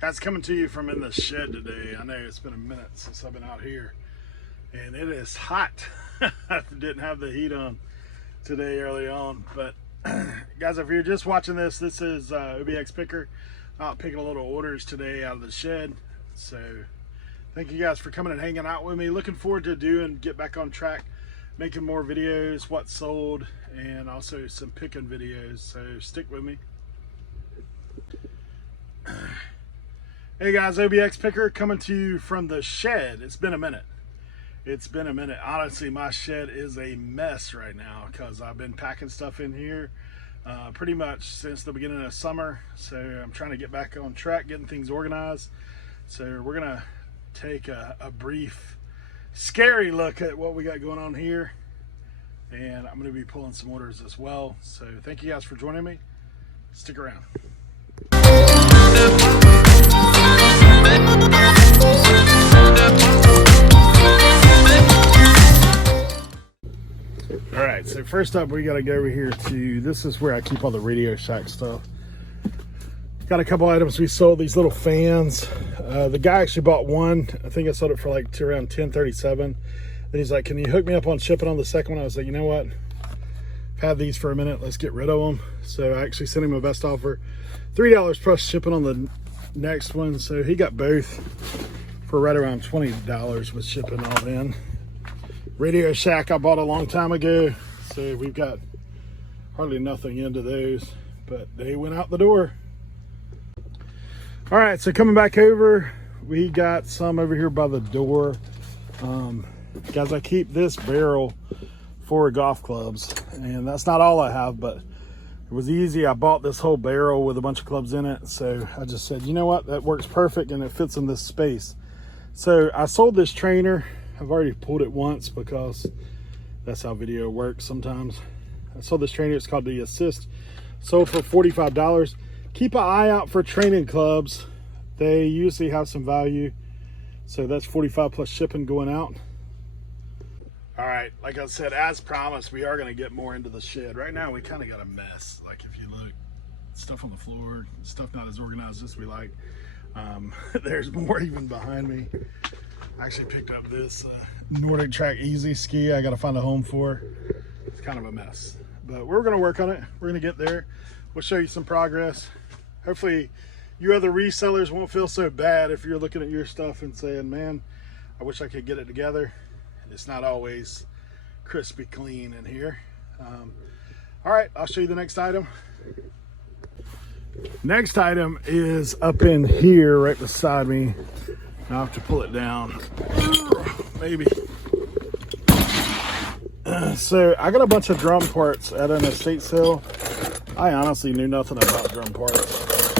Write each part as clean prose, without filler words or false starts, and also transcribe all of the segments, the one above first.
Guys, coming to you from in the shed today. I know it's been a minute since I've been out here, and it is hot. I didn't have the heat on today early on, but guys, if you're just watching this, this is Obx Picker out picking a little orders today out of the shed. So thank you guys for coming and hanging out with me. Looking forward to get back on track, making more videos, what sold, and also some picking videos. So stick with me. Hey guys, Obx Picker coming to you from the shed. It's been a minute. Honestly, my shed is a mess right now because I've been packing stuff in here pretty much since the beginning of summer. So I'm trying to get back on track, getting things organized. So we're gonna take a brief, scary look at what we got going on here. And I'm gonna be pulling some orders as well. So thank you guys for joining me. Stick around. All right, so first up, we got to go over here to, this is where I keep all the Radio Shack stuff. Got a couple items we sold, these little fans. The guy actually bought one. I think I sold it for like around $10.37. Then he's like, can you hook me up on shipping on the second one? I was like, you know what? I've had these for a minute. Let's get rid of them. So I actually sent him a best offer. $3 plus shipping on the next one. So he got both for right around $20 with shipping all in. Radio Shack I bought a long time ago, so we've got hardly nothing into those, but they went out the door. All right, so coming back over, we got some over here by the door. Guys, I keep this barrel for golf clubs, and that's not all I have, but it was easy. I bought this whole barrel with a bunch of clubs in it, so I just said, you know what, that works perfect and it fits in this space. So I sold this trainer. I've already pulled it once because that's how video works sometimes. I sold this trainer, it's called the Assist. Sold for $45. Keep an eye out for training clubs. They usually have some value. So that's $45 plus shipping going out. All right, like I said, as promised, we are gonna get more into the shed. Right now, we kind of got a mess. Like if you look, stuff on the floor, stuff not as organized as we like. There's more even behind me. I actually picked up this Nordic Track Easy ski. I got to find a home for. It's kind of a mess, but we're going to work on it. We're going to get there. We'll show you some progress. Hopefully you other resellers won't feel so bad if you're looking at your stuff and saying, man, I wish I could get it together. It's not always crispy clean in here. All right, I'll show you the next item. Next item is up in here right beside me. I'll have to pull it down, maybe. So I got a bunch of drum parts at an estate sale. I honestly knew nothing about drum parts,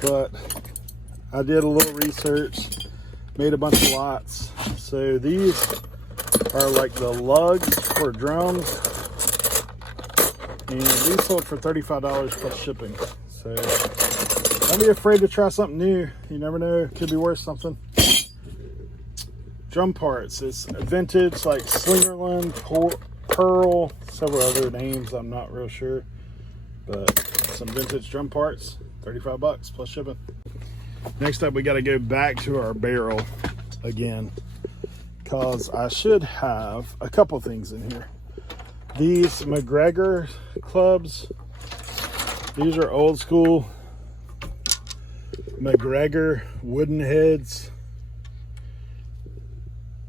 but I did a little research, made a bunch of lots. So these are like the lugs for drums, and these sold for $35 plus shipping. So don't be afraid to try something new. You never know, it could be worth something. Drum parts, it's vintage, like Slingerland, Pearl, several other names, I'm not real sure. But some vintage drum parts, $35 plus shipping. Next up, we gotta go back to our barrel again, because I should have a couple things in here. These McGregor clubs, these are old school McGregor wooden heads.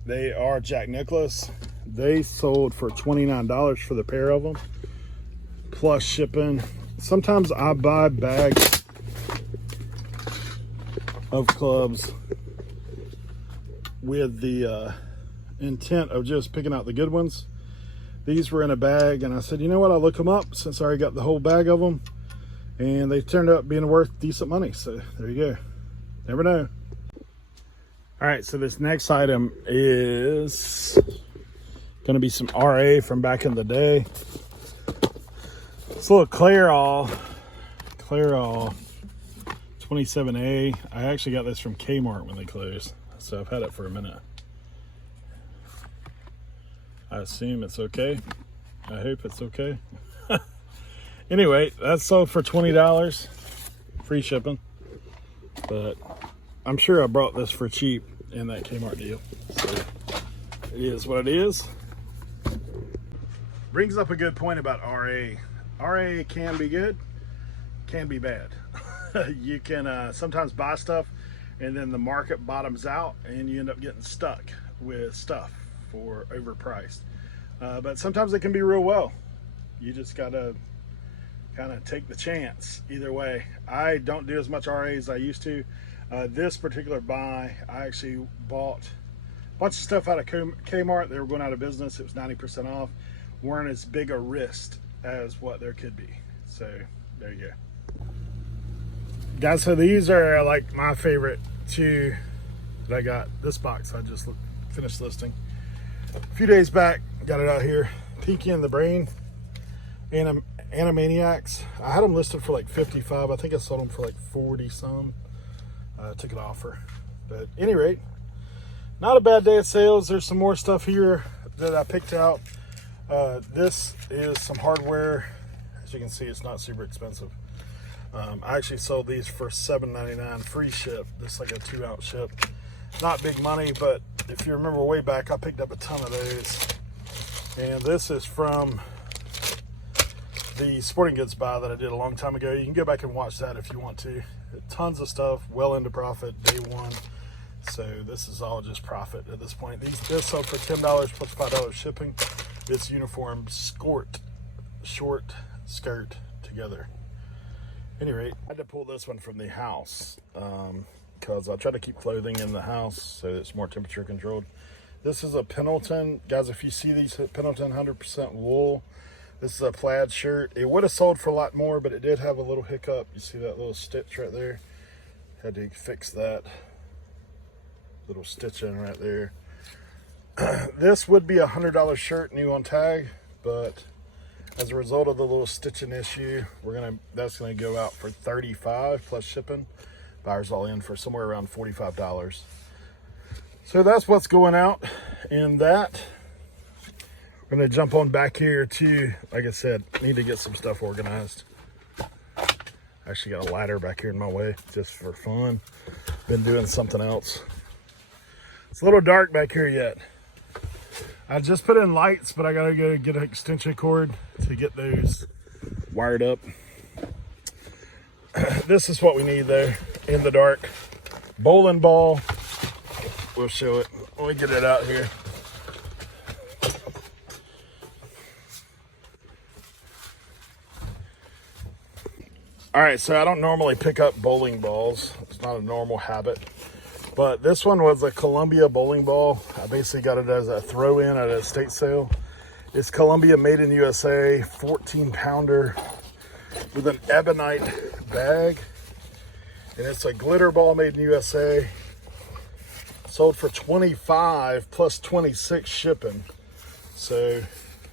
They are Jack Nicklaus. They sold for $29 for the pair of them plus shipping. Sometimes I buy bags of clubs with the intent of just picking out the good ones. These were in a bag, and I said, you know what, I'll look them up since I already got the whole bag of them. And they turned out being worth decent money. So there you go. Never know. All right, so this next item is going to be some RA from back in the day. It's a little Clairol 27A. I actually got this from Kmart when they closed. So I've had it for a minute. I assume it's okay. I hope it's okay. Anyway, that's sold for $20, free shipping. but I'm sure I brought this for cheap in that Kmart deal. So it is what it is. Brings up a good point about RA. RA can be good, can be bad. You can sometimes buy stuff and then the market bottoms out and you end up getting stuck with stuff for overpriced. But sometimes it can be real well. You just gotta kind of take the chance either way. I don't do as much RA as I used to. This particular buy, I actually bought a bunch of stuff out of Kmart. They were going out of business. It was 90% off. Weren't as big a risk as what there could be. So there you go. Guys, so these are like my favorite two that I got. This box I just finished listing a few days back. Got it out here. Pinky and the Brain and Animaniacs. I had them listed for like 55. I think I sold them for like 40 some. Took an offer, but at any rate, not a bad day of sales. There's some more stuff here that I picked out. This is some hardware. As you can see, it's not super expensive. I actually sold these for $7.99 free ship. This is like a 2-ounce ship. Not big money, but if you remember way back, I picked up a ton of those. And this is from the sporting goods buy that I did a long time ago. You can go back and watch that if you want to. Tons of stuff, well into profit day one. So this is all just profit at this point. This sold for $10 plus $5 shipping. It's uniform short skirt together. At any rate, I had to pull this one from the house because I try to keep clothing in the house so it's more temperature controlled. This is a Pendleton. Guys, if you see these Pendleton 100% wool, this is a plaid shirt. It would have sold for a lot more, but it did have a little hiccup. You see that little stitch right there? Had to fix that little stitching right there. This would be a $100 shirt new on tag, but as a result of the little stitching issue, that's gonna go out for $35 plus shipping. Buyers all in for somewhere around $45. So that's what's going out in that. We're gonna jump on back here to, like I said, need to get some stuff organized. Actually got a ladder back here in my way just for fun. Been doing something else. It's a little dark back here yet. I just put in lights, but I gotta go get an extension cord to get those wired up. This is what we need though, in the dark. Bowling ball. We'll show it. Let me get it out here. All right, so I don't normally pick up bowling balls. It's not a normal habit. But this one was a Columbia bowling ball. I basically got it as a throw-in at a estate sale. It's Columbia made in USA, 14-pounder with an ebonite bag. And it's a glitter ball made in USA. Sold for $25 plus $26 shipping. So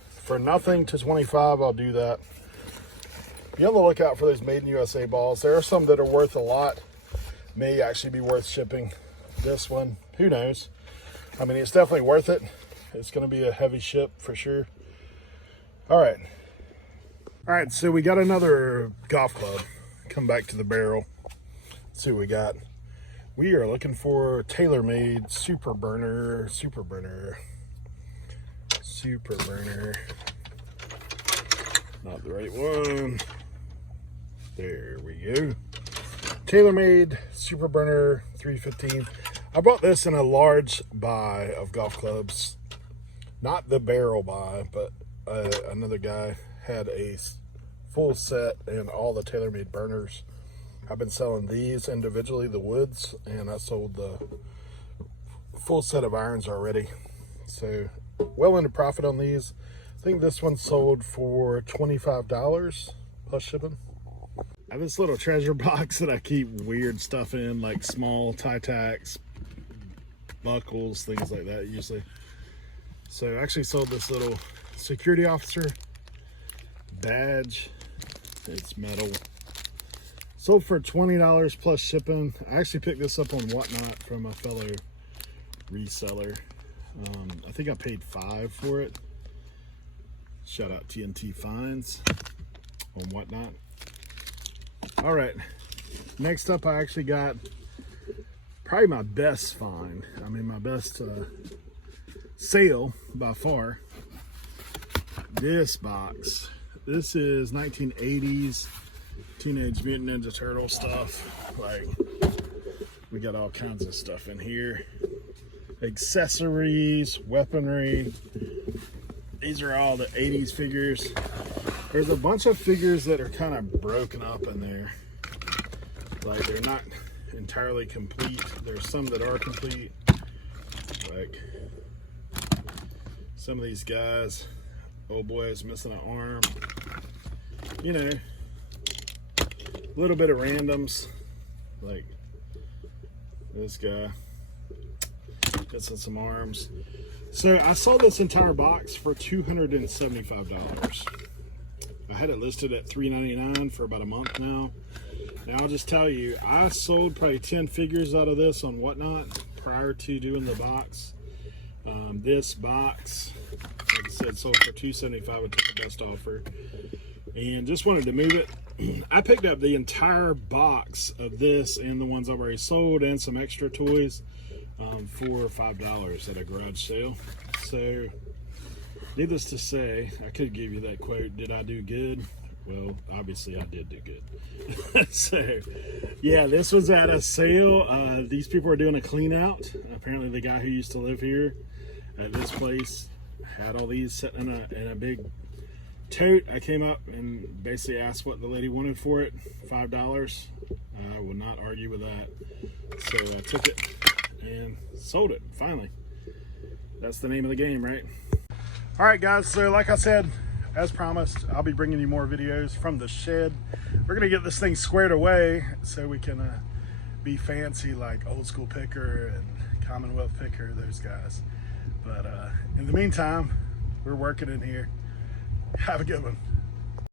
for nothing to $25, I'll do that. Be on the lookout for those made in USA balls. There are some that are worth a lot. May actually be worth shipping. This one, who knows? I mean, it's definitely worth it. It's going to be a heavy ship for sure. All right, so we got another golf club. Come back to the barrel. Let's see what we got. We are looking for TaylorMade Super Burner. Not the right one. There we go. TaylorMade Super Burner 315. I bought this in a large buy of golf clubs. Not the barrel buy, but another guy had a full set and all the TaylorMade burners. I've been selling these individually, the woods, and I sold the full set of irons already. So well into profit on these. I think this one sold for $25 plus shipping. I have this little treasure box that I keep weird stuff in, like small tie tacks, buckles, things like that usually. So I actually sold this little security officer badge. It's metal. Sold for $20 plus shipping. I actually picked this up on Whatnot from a fellow reseller. I think I paid $5 for it. Shout out TMNT Finds on Whatnot. All right, next up I actually got probably my best find. I mean, my best sale by far. This box. This is 1980s Teenage Mutant Ninja Turtle stuff. Like, we got all kinds of stuff in here. Accessories, weaponry. These are all the 80s figures. There's a bunch of figures that are kind of broken up in there. Like, they're not entirely complete. There's some that are complete. Like, some of these guys, old boy is missing an arm. You know, a little bit of randoms. Like, this guy. Missing some arms. So I sold this entire box for $275. I had it listed at $3.99 for about a month now. Now I'll just tell you, I sold probably 10 figures out of this on Whatnot prior to doing the box. This box, like I said, sold for $275. I took the best offer and just wanted to move it. I picked up the entire box of this and the ones I've already sold and some extra toys for $5 at a garage sale. So needless to say, I could give you that quote, did I do good? Well, obviously I did do good. So yeah, this was at a sale. These people are doing a clean out. Apparently the guy who used to live here at this place had all these sitting in a big tote. I came up and basically asked what the lady wanted for it. $5. I would not argue with that. So I took it and sold it finally. That's the name of the game, right? All right, guys, so like I said, as promised, I'll be bringing you more videos from the shed. We're gonna get this thing squared away so we can be fancy like Old School Picker and Commonwealth Picker, those guys. But in the meantime, we're working in here. Have a good one.